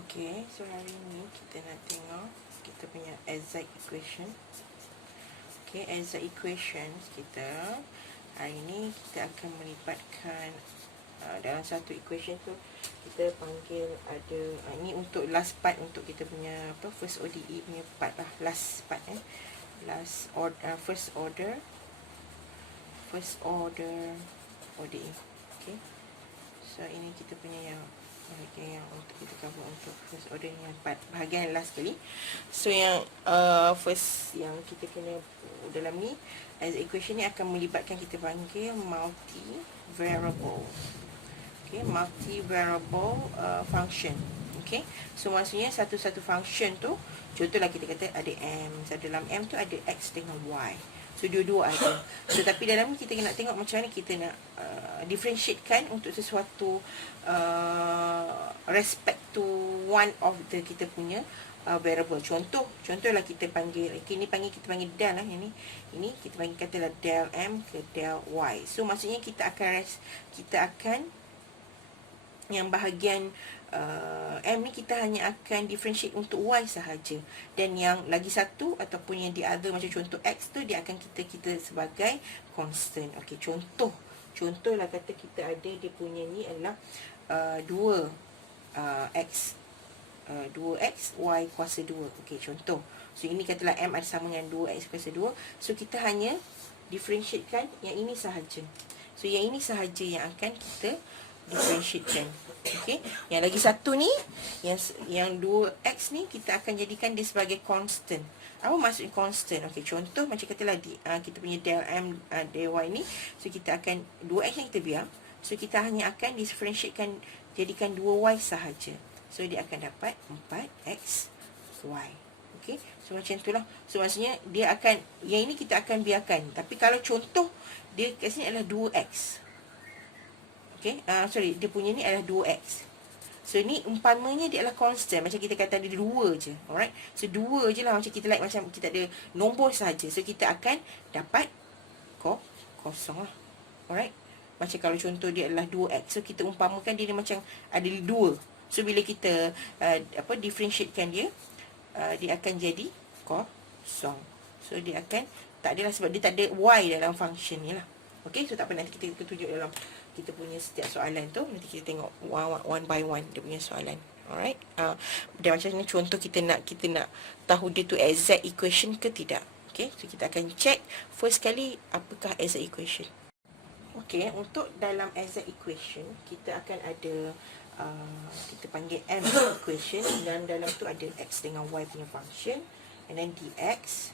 Okay, so hari ni kita nak tengok kita punya exact equation. Okay, exact equations kita hari ni kita akan melibatkan dalam satu equation tu kita panggil ada ni untuk last part untuk kita punya first ODE punya part lah, last part first order ODE. Okay, so ini kita punya bahagian yang untuk kita cover untuk first order yang bahagian last sekali. So yang first yang kita kena dalam ni as equation ni akan melibatkan kita panggil multi variable. Okay, multi variable function. Okay, so maksudnya satu-satu function tu, contohlah kita kata ada M, so dalam M tu ada X dengan Y. So dua-dua ada. So tapi dalam ni kita nak tengok macam mana kita nak differentiatekan untuk sesuatu respect to one of the kita punya variable. Contohlah kita panggil, kita panggil del lah, ini kita panggil katalah del M ke del Y. So maksudnya kita akan yang bahagian M ni kita hanya akan differentiate untuk Y sahaja, dan yang lagi satu ataupun yang the other macam contoh X tu dia akan kita sebagai constant. Okey, contohlah kata kita ada dia punya ni adalah 2x Y kuasa 2. Okey, contoh. So ini katalah M ada sama dengan 2x kuasa 2. So kita hanya differentiatekan yang ini sahaja. So yang ini sahaja yang akan kita differentiatekan. Okey, yang lagi satu ni yang 2x ni kita akan jadikan dia sebagai constant. Apa maksud constant? Okey, contoh macam katalah kita punya del M dy ni, so kita akan 2x yang kita biar. So kita hanya akan differentiatekan, jadikan 2y sahaja. So dia akan dapat 4xy. Okey, so macam itulah. So maksudnya dia akan, yang ini kita akan biarkan. Tapi kalau contoh dia kat sini adalah 2x. Okay, dia punya ni adalah 2x. So ni umpamanya dia adalah constant, macam kita kata ada 2 je. Alright, so 2 je lah, macam kita like macam kita ada nombor sahaja. So kita akan dapat kosong lah. Alright, macam kalau contoh dia adalah 2x, so kita umpamakan dia macam ada 2. So bila kita differentiatekan dia, dia akan jadi kosong. So dia akan tak adalah, sebab dia tak ada y dalam function ni lah. Okay, so tak apa, nanti kita tunjuk dalam kita punya setiap soalan tu, nanti kita tengok one by one dia punya soalan. Alright, dan macam ni contoh kita nak tahu dia tu exact equation ke tidak. Okay, so kita akan check first kali apakah exact equation. Okay, untuk dalam exact equation kita akan ada kita panggil M equation, dan dalam tu ada X dengan Y punya function, and then dx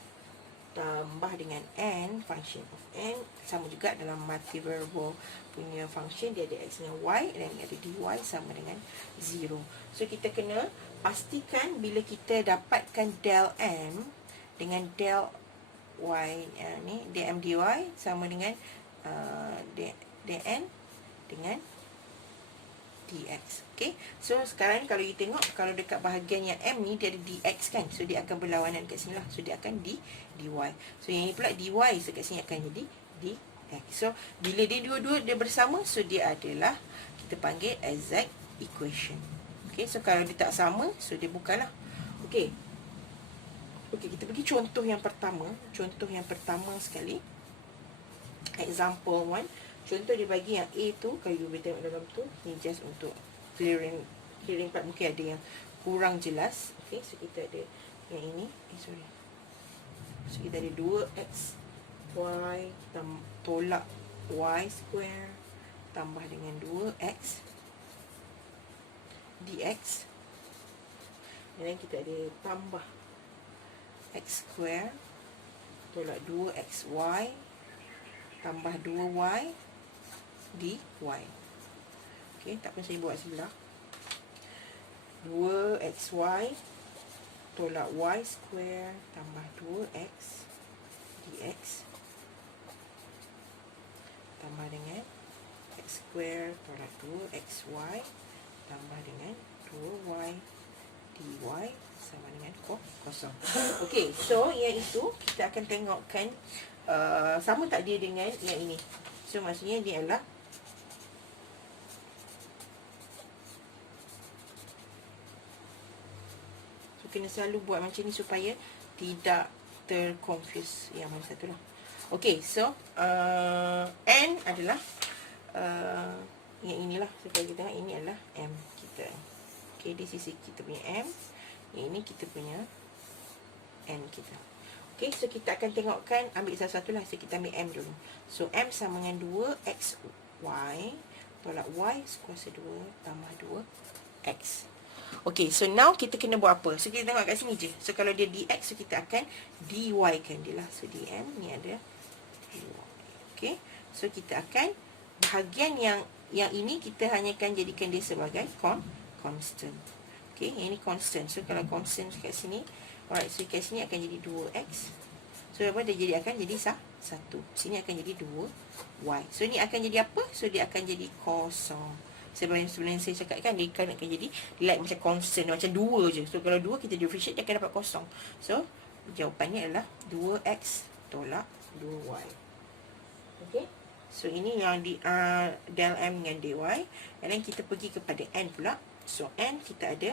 tambah dengan n, function of n, sama juga dalam multivariable punya function, dia ada x dengan y, dan ada dy sama dengan 0. So kita kena pastikan bila kita dapatkan del m dengan del y ni, dm dy sama dengan dn dengan dx. Okay, so sekarang kalau you tengok, kalau dekat bahagian yang m ni dia ada dx kan, so dia akan berlawanan kat sini lah, so dia akan dy. So yang ni pula dy, so kat sini akan jadi dx. So bila dia dua-dua dia bersama, so dia adalah kita panggil exact equation. Okay, so kalau dia tak sama, so dia bukanlah. Okay, kita pergi contoh yang pertama sekali, example 1. Contoh dia bagi yang A tu, kalau you boleh tengok dalam tu, ni just untuk clearing part, mungkin ada yang kurang jelas. Okay, so kita ada yang ini, so kita ada 2xy tolak y square tambah dengan 2x dx, dan kita ada tambah x square tolak 2xy tambah 2y dy. Okay, tak apa, saya buat sebelah. 2xy tolak y square tambah 2x dx tambah dengan x square tolak 2xy tambah dengan 2y dy sama dengan kosong. Okay, so yang itu kita akan tengokkan sama tak dia dengan yang ini. So maksudnya dia adalah So kena selalu buat macam ni supaya tidak terconfuse yang mana satu lah. Okay, so N adalah yang inilah. So kalau kita tengok, ini adalah M kita. Okay, di sisi kita punya M, yang ini kita punya N kita. Okay, so kita akan tengokkan, ambil satu-satu lah. So kita ambil M dulu. So M sama dengan 2XY tolak Y kuasa 2 tambah 2X. Okay, so now kita kena buat apa? So kita tengok kat sini je. So kalau dia dx, so kita akan dy kan dia lah. So dm ni ada dy. Okay, so kita akan bahagian yang ini kita hanya akan jadikan dia sebagai constant. Okay, yang ini constant. So kalau constant kat sini, alright, so kat sini akan jadi 2x. So apa dia jadi, akan jadi 1. Sini akan jadi 2y. So ni akan jadi apa? So dia akan jadi kosong. Sebenarnya saya cakap kan, dia akan jadi like macam constant, macam 2 je. So kalau 2 kita differentiate, dia akan dapat kosong. So jawapannya adalah 2x tolak 2y. Okay, so ini yang di del m dengan dy. And then kita pergi kepada n pula. So n kita ada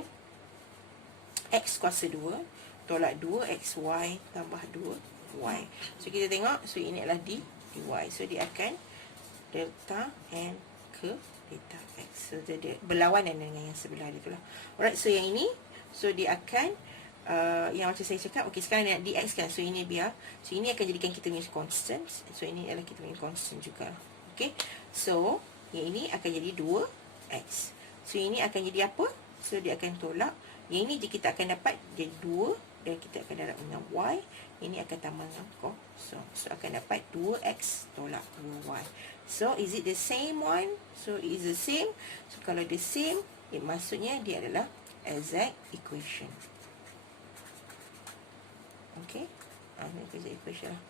x kuasa 2 tolak 2xy tambah 2y. So kita tengok, so ini adalah dy. So dia akan delta n ke delta x. So dia berlawanan dengan yang sebelah dia tu lah. Alright, so yang ini, so dia akan yang macam saya cakap, okay, sekarang nak dx kan. So ini biar, so ini akan jadikan kita punya constant. So ini adalah kita punya constant juga. Okay, so yang ini akan jadi 2x. So ini akan jadi apa? So dia akan tolak. Yang ini kita akan dapat jadi 2, dan kita akan dapat dengan y. Ini akan tambah dengan kosong. So akan dapat 2x tolak 2y. So is it the same one? So is the same. So kalau the same, maksudnya dia adalah exact equation. Okay, ini exact equation lah.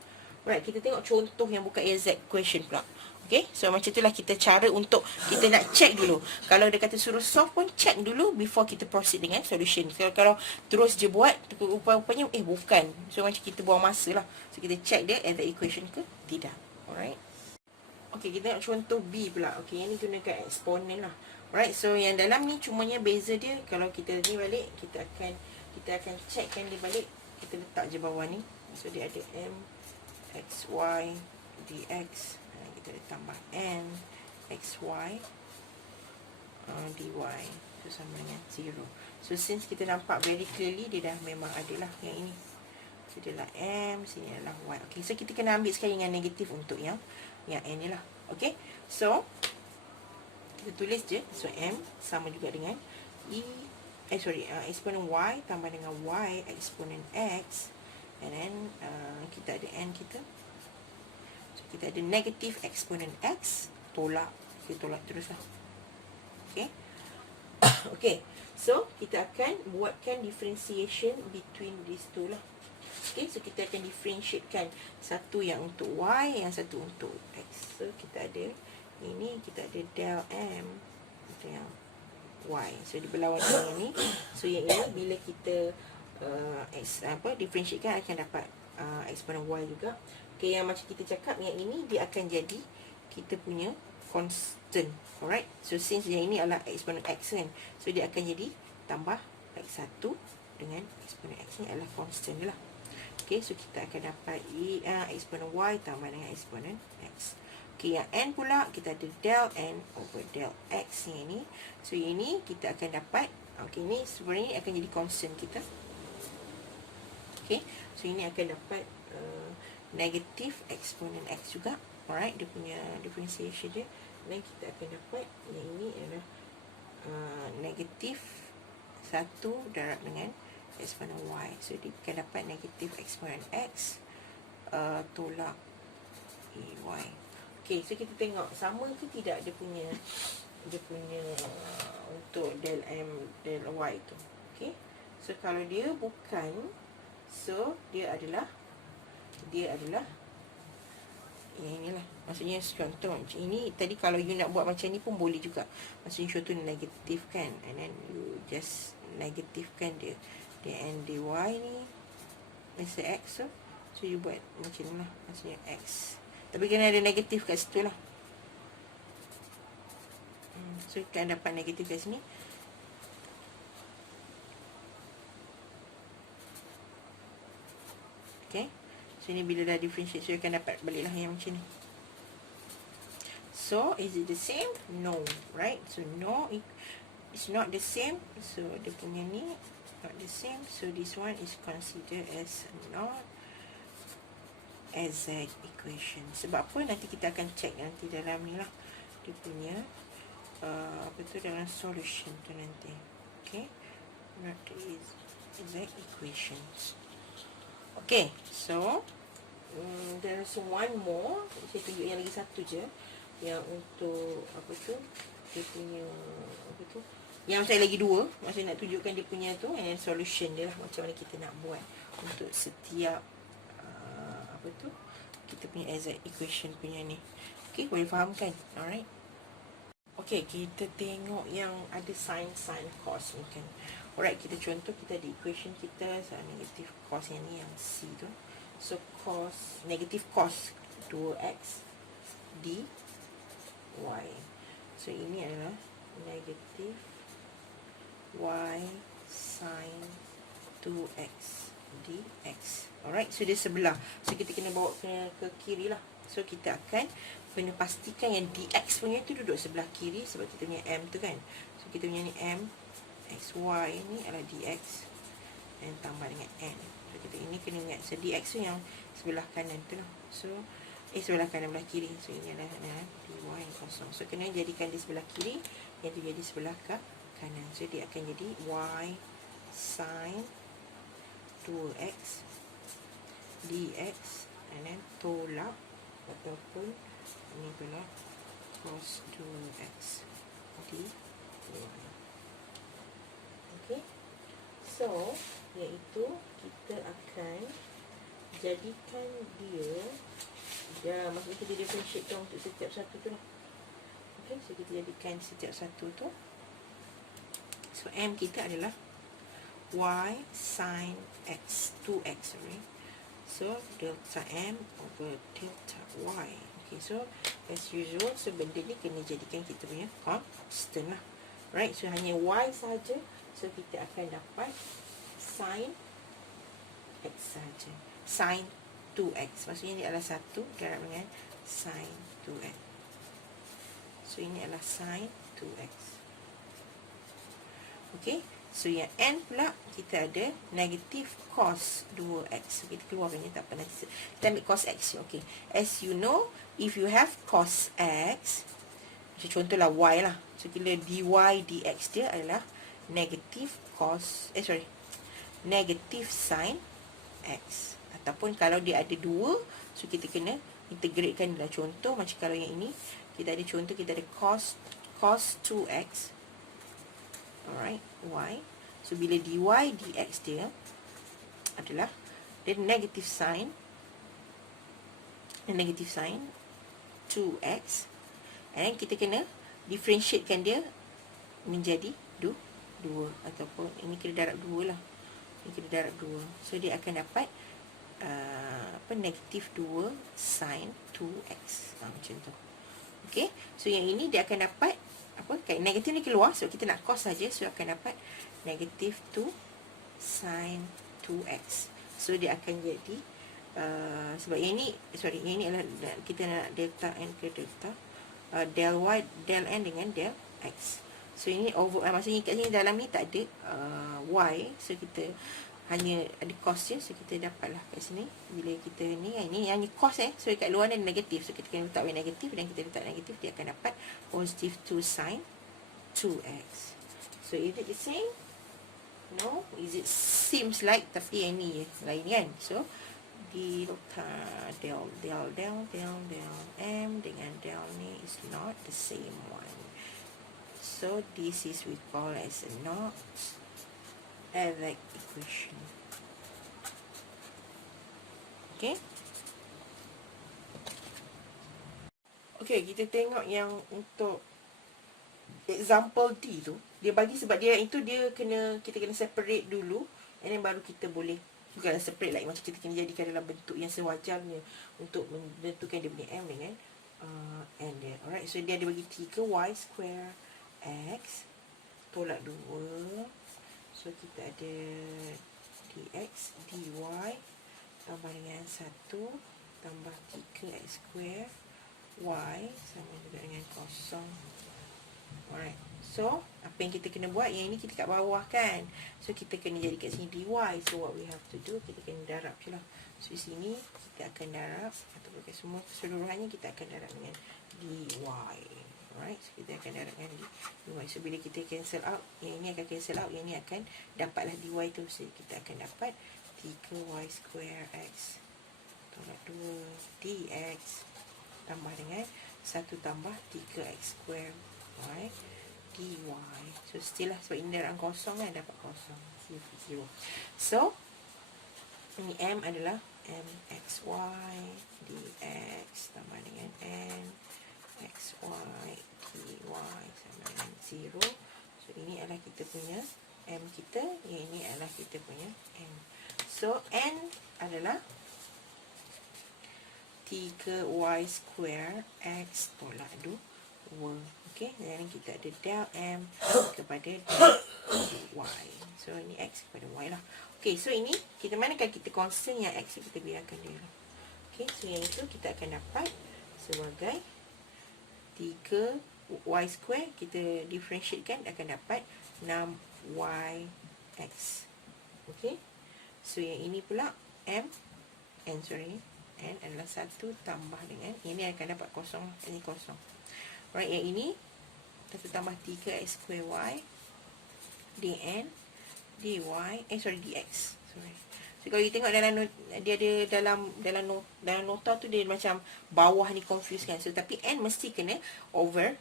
Alright, kita tengok contoh yang bukan exact equation pula. Okay, so macam itulah kita cara untuk kita nak check dulu. Kalau dia kata suruh solve pun, check dulu before kita proceed dengan solution. Kalau terus je buat, rupanya bukan. So macam kita buang masa lah. So kita check dia exact equation ke tidak. Alright. Okay, kita tengok contoh B pula. Okay, yang ni gunakan eksponen lah. Alright, so yang dalam ni cumanya beza dia, kalau kita ni balik, kita akan checkkan dia balik. Kita letak je bawah ni. So dia ada M xy dx. Kita ada tambah n xy dy. So sama dengan 0. So since kita nampak very clearly, dia dah memang adalah yang ini. So dia adalah m, sini adalah y. Okay, so kita kena ambil sekali yang negatif untuk yang n ni lah. Okay, so kita tulis je. So m sama juga dengan eksponen y tambah dengan y eksponen x. And then kita ada n kita. So kita ada negatif eksponen x tolak. Kita tolak terus lah. Okay. Okay, so kita akan buatkan differentiation between these two lah. Okay, so kita akan differentiatekan satu yang untuk y, yang satu untuk x. So kita ada ini, kita ada del m untuk yang y. So dia berlawan dengan yang ni. So yang ini bila kita differentiatekan akan dapat eksponen y juga. Okay, yang macam kita cakap, yang ini dia akan jadi kita punya constant. Alright, so since yang ini adalah eksponen x kan, so dia akan jadi tambah x1 dengan eksponen x ni adalah constant je lah. Okay, so kita akan dapat eksponen y tambah dengan eksponen x. Okay, yang n pula kita ada del n over del x yang ini. So yang ini kita akan dapat, okay, ini sebenarnya akan jadi constant kita. Okay, so ini akan dapat negatif eksponen x juga. Alright, dia punya differentiation dia. Dan kita akan dapat yang ini adalah negatif 1 darab dengan eksponen y. So dia akan dapat negatif eksponen x tolak y. Okay, so kita tengok sama ke tidak dia punya untuk del m del y tu. Okay, so kalau dia bukan, so dia adalah yang inilah. Maksudnya contoh macam ini. Tadi kalau you nak buat macam ni pun boleh juga. Maksudnya contoh negatif kan, and then you just negatifkan dia n dy ni masa x. So you buat macam ni lah. Maksudnya x, tapi kena ada negatif kat situ lah. So kita dapat negatif kat sini. Okay. So ini bila dah differentiate, so akan dapat baliklah yang macam ni. So is it the same? No, right? So no, it's not the same. So dia punya ni not the same. So this one is considered as not exact equation. Sebab apa? Nanti kita akan check nanti dalam ni lah. Dia punya apa tu dalam solution tu nanti. Okay. Not exact equations. Okay. So there's one more. Saya tunjuk yang lagi satu je. Yang untuk apa tu, dia punya apa tu, yang saya lagi dua, maksudnya nak tunjukkan dia punya tu, and solution dia lah, macam mana kita nak buat untuk setiap apa tu, kita punya exact equation punya ni. Okay, boleh faham kan? Alright. Okay, kita tengok yang ada sin cos ni kan. Alright, kita contoh, kita ada equation kita, negative cos yang ni, yang C tu. So cos, negative cos 2x dy. So ini adalah negative y sin 2x dx. Alright, so dia sebelah. So kita kena bawa ke kiri lah. So kita akan kena pastikan yang dx punya tu duduk sebelah kiri, sebab kita punya m tu kan. So kita punya ni m, xy ni adalah dx, dan tambah dengan n. So kita ini kena ingat, so dx tu yang sebelah kanan tu lah. So sebelah kanan, belah kiri. So ini adalah dy yang kosong. So kena jadikan di sebelah kiri, yang tu jadi sebelah kanan. So dia akan jadi y sin 2x dx, and then tolak ataupun ini tolak cos 2x dy. Okay. So iaitu kita akan jadikan dia, maksudnya kita differentiate untuk setiap satu tu lah. Okay, so kita jadikan setiap satu tu. So m kita adalah y sin x 2x, sorry. So delta m over delta y. Okay, so as usual, so benda ni kena jadikan kita punya constant lah. Right, so hanya y saja. So kita akan dapat sin x saja. Sin 2x, maksudnya ini adalah 1 darab dengan sin 2x. So ini adalah sin 2x. Okay, so yang n pula kita ada negative cos 2x. So kita keluarkan ni, tak apa, nanti kita ambil cos x. Okay, as you know, if you have cos x, macam contohlah y lah, so bila dy dx dia adalah negative cos, negative sin x. Ataupun kalau dia ada dua, so kita kena integratekan lah. Contoh macam kalau yang ini, kita ada contoh, kita ada cos 2x, alright, y. So bila dy dx dia adalah dia negative sin 2x, and kita kena differentiatekan dia menjadi 2, ataupun ini kena darab 2 lah, ini kena darab 2. So dia akan dapat negatif 2 sin 2x, macam tu. Okay, so yang ini dia akan dapat apa, negatif ni keluar, so kita nak cos saja, so akan dapat negatif 2 sin 2x. So dia akan jadi sebab yang ini, yang ini adalah kita nak delta n ke delta del y, del n dengan del x. So ini over, maksudnya kat sini dalam ni tak ada y, so kita hanya ada cos je, so kita dapatlah kat sini. Bila kita ni yang ni cos so kat luar ni negatif, so kita kena letak y negatif, dan kita letak negatif, dia akan dapat positive 2 sin 2x. So is it the same? No, is it seems like, tapi yang ni lain kan. So delta del m dengan del ni is not the same one. So this is we call as a not exact equation. Okay. Okay, kita tengok yang untuk example D tu, dia bagi, sebab dia itu dia kita kena separate dulu, and then baru kita boleh, bukan separate like macam kita kena jadikan dalam bentuk yang sewajarnya untuk menentukan dia punya m dengan n dia. Alright, so dia ada bagi 3 y square x tolak 2. So kita ada dx dy tambah dengan 1 tambah 3x square y sama juga dengan kosong. Alright. So, apa yang kita kena buat? Yang ini kita kat bawah kan. So, kita kena jadi kat sini dy. So, what we have to do, kita kena darab je lah. So, di sini kita akan darab. Ataupun semua keseluruhannya kita akan darab dengan dy. Alright. So, kita akan darab dengan dy. So, bila kita cancel out, yang ini akan cancel out. Yang ini akan dapatlah dy tu. So, kita akan dapat 3y square x tolak 2 dx tambah dengan 1 tambah 3x square y dy. So still lah, sebab ini darab kosong kan, dapat kosong 0. So ini m adalah mxy dx tambah dengan n xy dy sama dengan 0. So ini adalah kita punya m kita, yang ini adalah kita punya n. So n adalah 3y square x tolak 2. Okey, jadi kita ada del m kepada del y. So ini x kepada y lah. Okey, so ini kita manakan kita constant yang x kita biarkan dia. Okey, so yang itu kita akan dapat sebagai 3y square, kita differentiatekan akan dapat 6y x. Okey. So yang ini pula n adalah 1 tambah dengan, ini akan dapat kosong, ini kosong. Alright, yang ini 1 tambah 3x square y dn dy dx. Sorry. So kalau kita tengok dalam dia ada dalam nota tu dia macam bawah ni confuse kan. So tapi n mesti kena over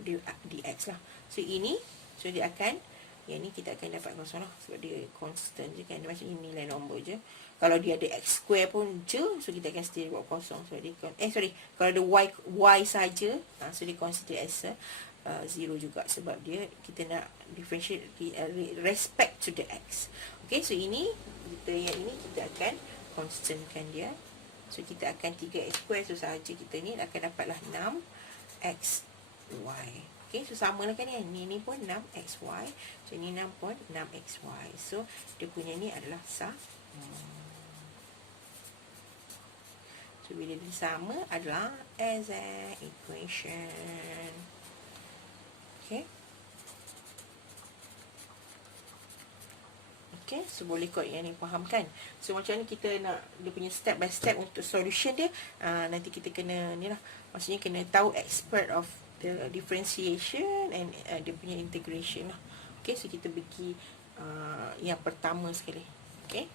dx lah. So ini, so dia akan, yang ni kita akan dapat kosong lah, sebab dia constant je kan, dia macam ini nilai nombor je. Kalau dia ada x square pun je, so kita akan still buat kosong. So dia kalau ada y saja, so dia consider as 0 juga, sebab dia kita nak differentiate respect to the x. Okay, so ini yang ini kita akan constantkan dia. So kita akan 3x square, so sahaja kita ni akan dapatlah 6xy. Okay, so sama lah kan ni pun 6xy. So ini 6 pun 6xy. So dia punya ni adalah sama. So bila dia sama adalah exact equation. Okay. Okay, so boleh kot yang ni faham kan. So macam ni kita nak dia punya step by step untuk solution dia. Nanti kita kena ni lah, maksudnya kena tahu expert of the differentiation and dia punya integration lah. Okay, so kita pergi yang pertama sekali. Okay.